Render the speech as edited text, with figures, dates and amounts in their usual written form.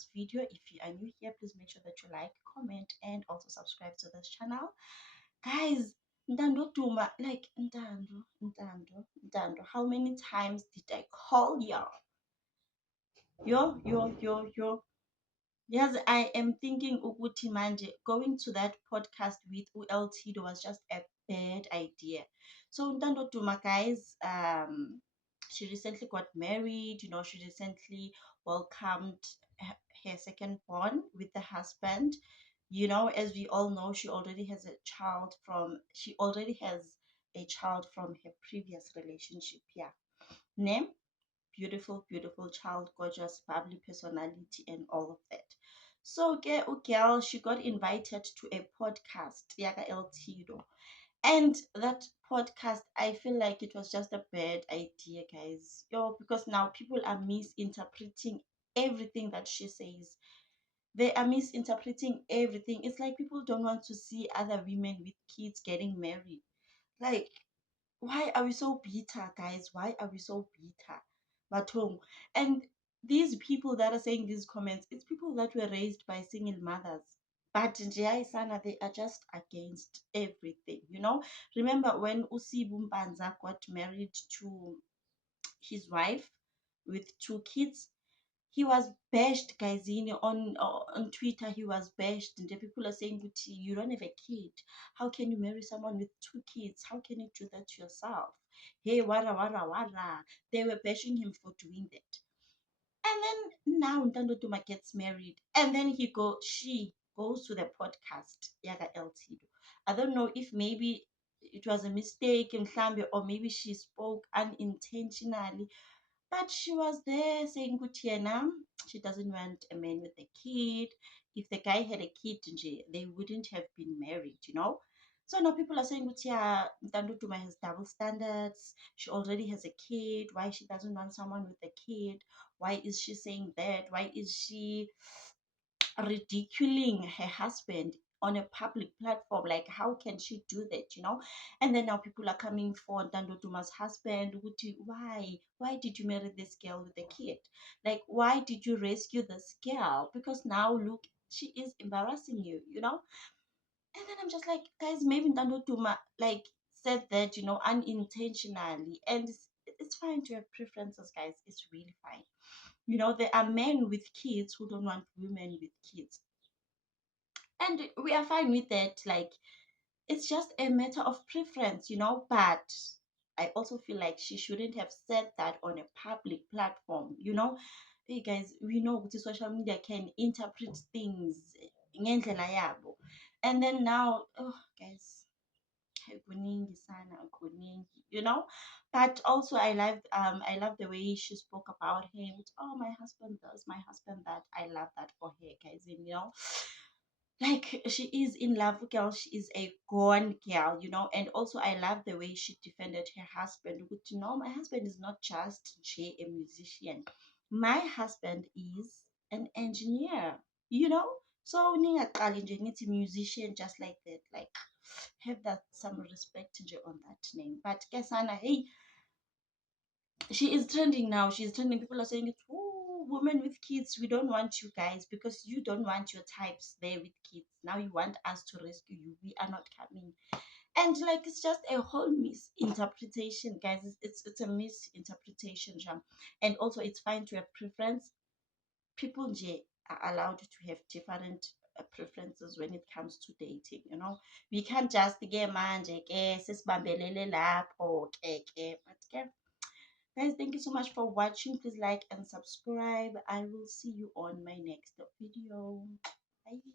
this video. If you are new here, please make sure that you like, comment, and also subscribe to this channel. Guys, Ntando Duma, like Ntando, how many times did I call y'all? Yo. Yes, I am thinking Uguti Manje going to that podcast with ULT was just a bad idea. So Ntando Duma, guys, she recently got married. She recently welcomed her second born with the husband. As we all know, she already has a child from her previous relationship. Yeah, name beautiful child, gorgeous, bubbly personality, and all of that. So, girl, she got invited to a podcast, Yaga El Tido. And that podcast, I feel like it was just a bad idea, guys. Because now people are misinterpreting everything that she says. They are misinterpreting everything. It's like people don't want to see other women with kids getting married. Like, why are we so bitter, guys? Why are we so bitter? Batong. And these people that are saying these comments, it's people that were raised by single mothers. But Njai Sana, they are just against everything. Remember when Usibu Mbanza got married to his wife with two kids? He was bashed, guys. On Twitter, he was bashed, and the people are saying, "You don't have a kid. How can you marry someone with two kids? How can you do that to yourself?" Hey, wara. They were bashing him for doing that. And then now Ntando Duma gets married, and then she goes to the podcast, Yaga LT. I don't know if maybe it was a mistake in Mhlambe, or maybe she spoke unintentionally, but she was there saying, Gutiana, she doesn't want a man with a kid. If the guy had a kid, they wouldn't have been married. So now people are saying, Gutia, Ntando Duma has double standards. She already has a kid. Why she doesn't want someone with a kid? Why is she saying that? Why is she ridiculing her husband on a public platform? Like, how can she do that? And then now people are coming for Ntando Duma's husband. Why did you marry this girl with a kid? Like, why did you rescue this girl? Because now look, she is embarrassing you. And then I'm just like, guys, maybe Ntando Duma like said that unintentionally, and it's fine to have preferences, guys. It's really fine. There are men with kids who don't want women with kids, and we are fine with that. Like, it's just a matter of preference. But I also feel like she shouldn't have said that on a public platform. Hey guys, we know the social media can interpret things ngendlela yabo. And then now, oh guys, kuningi sana, kuningi. But also I love the way she spoke about him. Oh, my husband does, my husband that. I love that for her, guys. And like, she is in love, girl. She is a gone girl. And also I love the way she defended her husband. My husband is not just a musician. My husband is an engineer. So ningaqali nje nithi musician just like that. Like, have that some respect nje on that name. But Kesana, hey, she is trending now. She's trending. People are saying it. Oh, women with kids, we don't want you guys because you don't want your types there with kids. Now you want us to rescue you. We are not coming. And like, it's just a whole misinterpretation, guys. It's a misinterpretation, Jam. And also, it's fine to have preference. People are allowed to have different preferences when it comes to dating. We can't just get manje ke sesibambelele lapho ke but ke. Guys, thank you so much for watching. Please like and subscribe. I will see you on my next video. Bye.